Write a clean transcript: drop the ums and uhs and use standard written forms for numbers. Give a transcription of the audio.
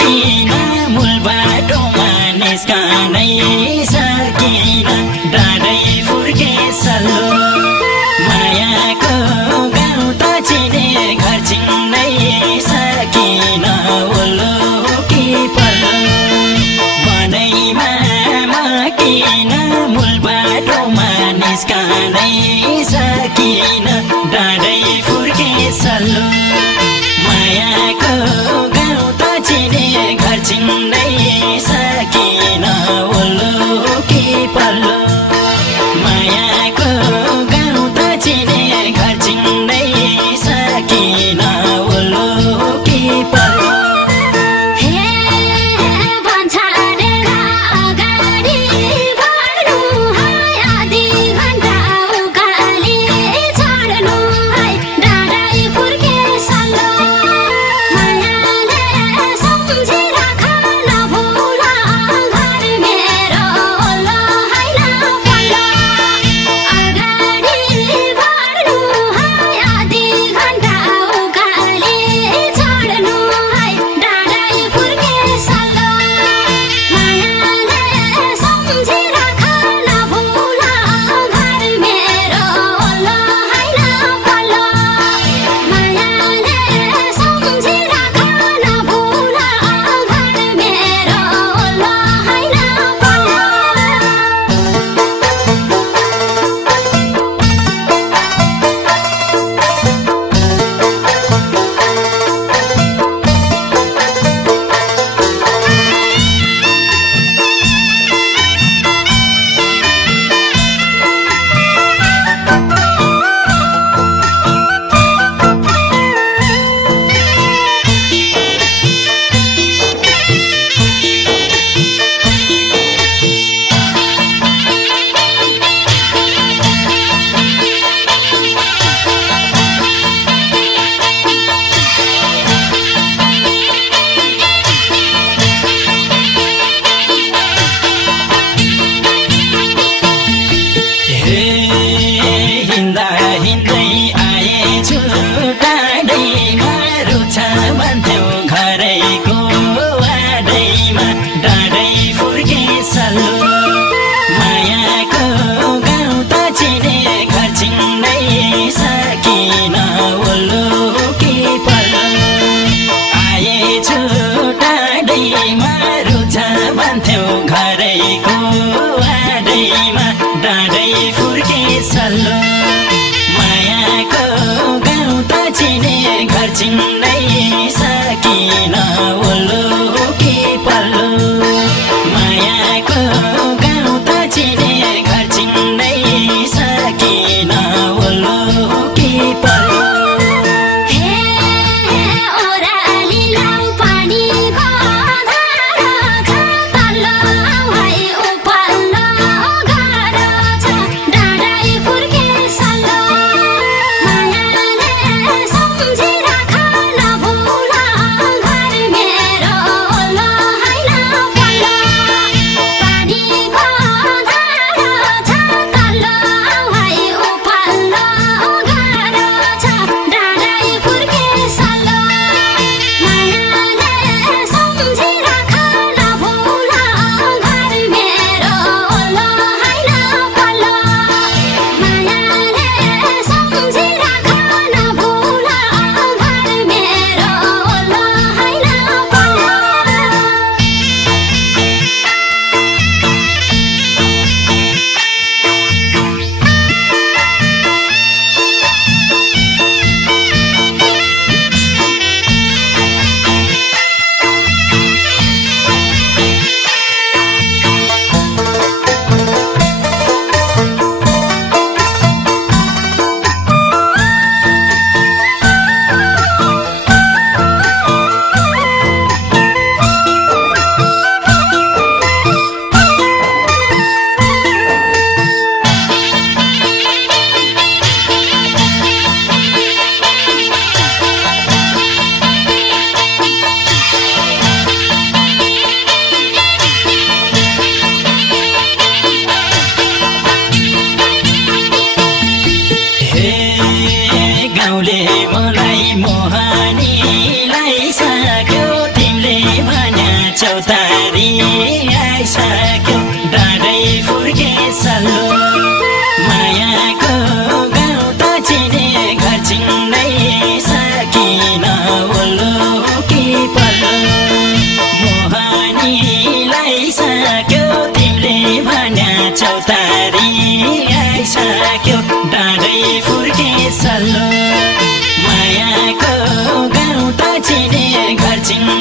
किन मूल बाटोमा निस्कनै सकिन डाँडै फुर्के सल्लो मायाको गाउँ त चिने घर चिन्नै सकिन ओल्लो कि पल्लो बनैमा म किन मूल बाटोमा निस्कनै सकिन डाँडै फुर्के सल्लो मायाको गाउँ त चिने घर चिन्नै सकिन ओल्लो कि पल्लो मायाको गाउँ त चिने घर चिन्नै सकिन ओल्लो कि पल्लो डाँडै फुर्के सल्लो मायाको गाउँ त चिने घर चिन्नै सकिन ओल्लो कि पल्लो मायाको गाउँ त चिने घर चिन्नै सकिन ओल्लो कि पल्लो चौतारी आइसक्यो डाँडै फुर्के सल्लो मायाको गाउँ त चिने घर चिन्ने